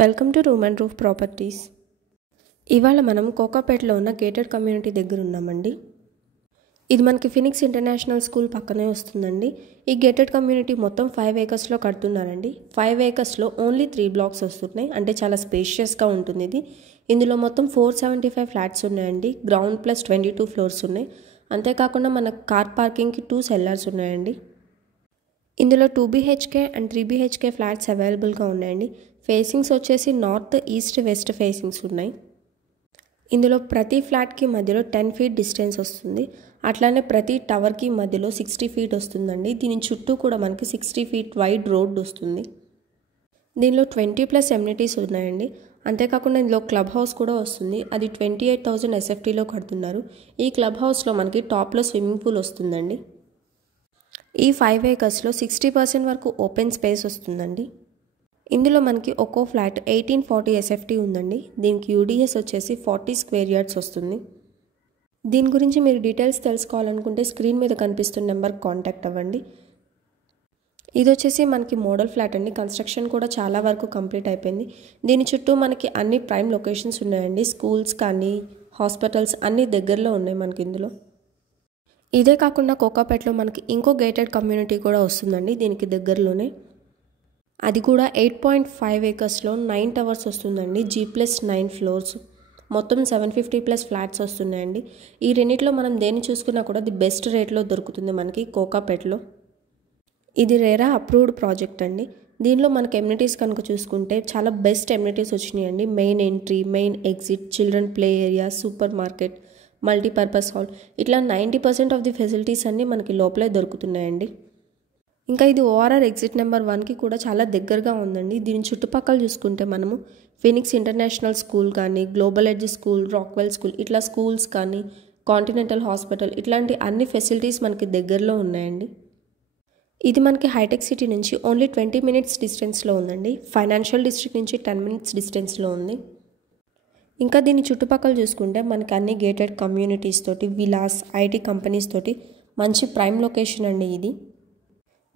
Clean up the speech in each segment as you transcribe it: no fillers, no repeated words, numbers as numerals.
Welcome to room and roof properties. ఇవాళ మనం కోకాపేటలో ఉన్న గేటెడ్ కమ్యూనిటీ దగ్గర ఉన్నామండి. ఇది మనకి ఫినిక్స్ ఇంటర్నేషనల్ స్కూల్ పక్కనే వస్తుందండి. ఈ గేటెడ్ కమ్యూనిటీ మొత్తం 5 acresలో కడుతున్నారండి. 5 acresలో ఓన్లీ 3 blocks వస్తున్నాయి. అంటే చాలా స్పేషియస్గా ఉంటుంది ఇది. ఇందులో మొత్తం 475 ఫ్లాట్స్ ఉన్నాయండి. గ్రౌండ్ ప్లస్ 22 floors ఉన్నాయి. అంతేకాకుండా మనకు కార్ పార్కింగ్కి 2 cellars ఉన్నాయండి. ఇందులో 2 BHK అండ్ 3 BHK ఫ్లాట్స్ అవైలబుల్గా ఉన్నాయండి. ఫేసింగ్స్ వచ్చేసి నార్త్, ఈస్ట్, వెస్ట్ ఫేసింగ్స్ ఉన్నాయి. ఇందులో ప్రతి ఫ్లాట్కి మధ్యలో 10 feet డిస్టెన్స్ వస్తుంది. అట్లానే ప్రతి టవర్కి మధ్యలో 60 feet వస్తుందండి. దీని చుట్టూ కూడా మనకి 60 feet వైడ్ రోడ్ వస్తుంది. దీనిలో 20+ ఎమ్యూనిటీస్ ఉన్నాయండి. అంతేకాకుండా ఇందులో క్లబ్ హౌస్ కూడా వస్తుంది. అది 28,000 SFTలో కడుతున్నారు. ఈ క్లబ్ హౌస్లో మనకి టాప్లో స్విమ్మింగ్ పూల్ వస్తుందండి. ఈ 5 acresలో 60% వరకు ఓపెన్ స్పేస్ వస్తుందండి. ఇందులో మనకి ఒక్కో ఫ్లాట్ 1840 SFT ఉందండి. దీనికి UDS వచ్చేసి 40 square yards వస్తుంది. దీని గురించి మీరు డీటెయిల్స్ తెలుసుకోవాలనుకుంటే స్క్రీన్ మీద కనిపిస్తున్న నెంబర్కి కాంటాక్ట్ అవ్వండి. ఇది వచ్చేసి మనకి మోడల్ ఫ్లాట్ అండి. కన్స్ట్రక్షన్ కూడా చాలా వరకు కంప్లీట్ అయిపోయింది. దీని చుట్టూ మనకి అన్ని ప్రైమ్ లొకేషన్స్ ఉన్నాయండి. స్కూల్స్ కానీ హాస్పిటల్స్ అన్నీ దగ్గరలో ఉన్నాయి మనకి ఇందులో. ఇదే కాకుండా కోకాపేటలో మనకి ఇంకో గేటెడ్ కమ్యూనిటీ కూడా వస్తుందండి దీనికి దగ్గరలోనే. అది కూడా 8.5 acresలో 9 towers వస్తుందండి. G+9 floors, మొత్తం 750+ ఫ్లాట్స్ వస్తున్నాయండి. ఈ రెండిట్లో మనం దేన్ని చూసుకున్నా కూడా ది బెస్ట్ రేట్లో దొరుకుతుంది మనకి కోకాపేటలో. ఇది రేరా అప్రూవ్డ్ ప్రాజెక్ట్ అండి. దీనిలో మనకి ఎమ్యూనిటీస్ కనుక చూసుకుంటే చాలా బెస్ట్ ఎమ్యూనిటీస్ వచ్చినాయండి. Main entry, main exit, children play area, super market, multipurpose hall, ఇట్లా 90% ఆఫ్ ది ఫెసిలిటీస్ అన్నీ మనకి లోపలే దొరుకుతున్నాయండి. ఇంకా ఇది ORR ఎగ్జిట్ నెంబర్ 1కి కూడా చాలా దగ్గరగా ఉందండి. దీని చుట్టుపక్కల చూసుకుంటే మనము ఫినిక్స్ ఇంటర్నేషనల్ స్కూల్ కానీ, Global Edge School, Rockwell School, ఇట్లా స్కూల్స్ కానీ, కాంటినెంటల్ హాస్పిటల్, ఇట్లాంటి అన్ని ఫెసిలిటీస్ మనకి దగ్గరలో ఉన్నాయండి. ఇది మనకి హైటెక్ సిటీ నుంచి ఓన్లీ 20 minutes డిస్టెన్స్లో ఉందండి. ఫైనాన్షియల్ డిస్ట్రిక్ట్ నుంచి 10 minutes డిస్టెన్స్లో ఉంది. ఇంకా దీని చుట్టుపక్కల చూసుకుంటే మనకి అన్ని గేటెడ్ కమ్యూనిటీస్ తోటి, విలాస్, IT కంపెనీస్ తోటి మంచి ప్రైమ్ లొకేషన్ అండి ఇది.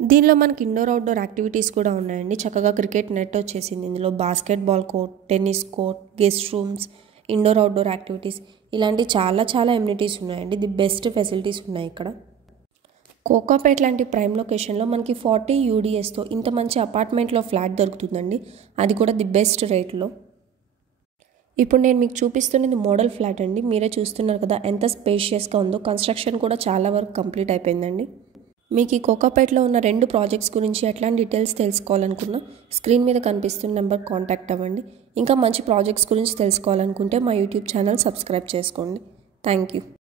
దీనిలో మనకి ఇండోర్ అవుట్డోర్ యాక్టివిటీస్ కూడా ఉన్నాయండి. చక్కగా క్రికెట్ నెట్ వచ్చేసింది. ఇందులో basketball court, tennis court, guest rooms, indoor outdoor activities, ఇలాంటి చాలా ఎమ్యూనిటీస్ ఉన్నాయండి. ది బెస్ట్ ఫెసిలిటీస్ ఉన్నాయి ఇక్కడ. కోకాపేట్ లాంటి ప్రైమ్ లొకేషన్లో మనకి 40 UDSతో ఇంత మంచి అపార్ట్మెంట్లో ఫ్లాట్ దొరుకుతుందండి. అది కూడా ది బెస్ట్ రేట్లో. ఇప్పుడు నేను మీకు చూపిస్తున్నది మోడల్ ఫ్లాట్ అండి. మీరే చూస్తున్నారు కదా ఎంత స్పేషియస్గా ఉందో. కన్స్ట్రక్షన్ కూడా చాలా వరకు కంప్లీట్ అయిపోయిందండి. మీకు ఈ కోకాపేటలో ఉన్న 2 ప్రాజెక్ట్స్ గురించి ఎట్లాంటి డీటెయిల్స్ తెలుసుకోవాలనుకున్నా స్క్రీన్ మీద కనిపిస్తున్న నెంబర్ కాంటాక్ట్ అవ్వండి. ఇంకా మంచి ప్రాజెక్ట్స్ గురించి తెలుసుకోవాలనుకుంటే మా యూట్యూబ్ ఛానల్ సబ్స్క్రైబ్ చేసుకోండి. Thank you.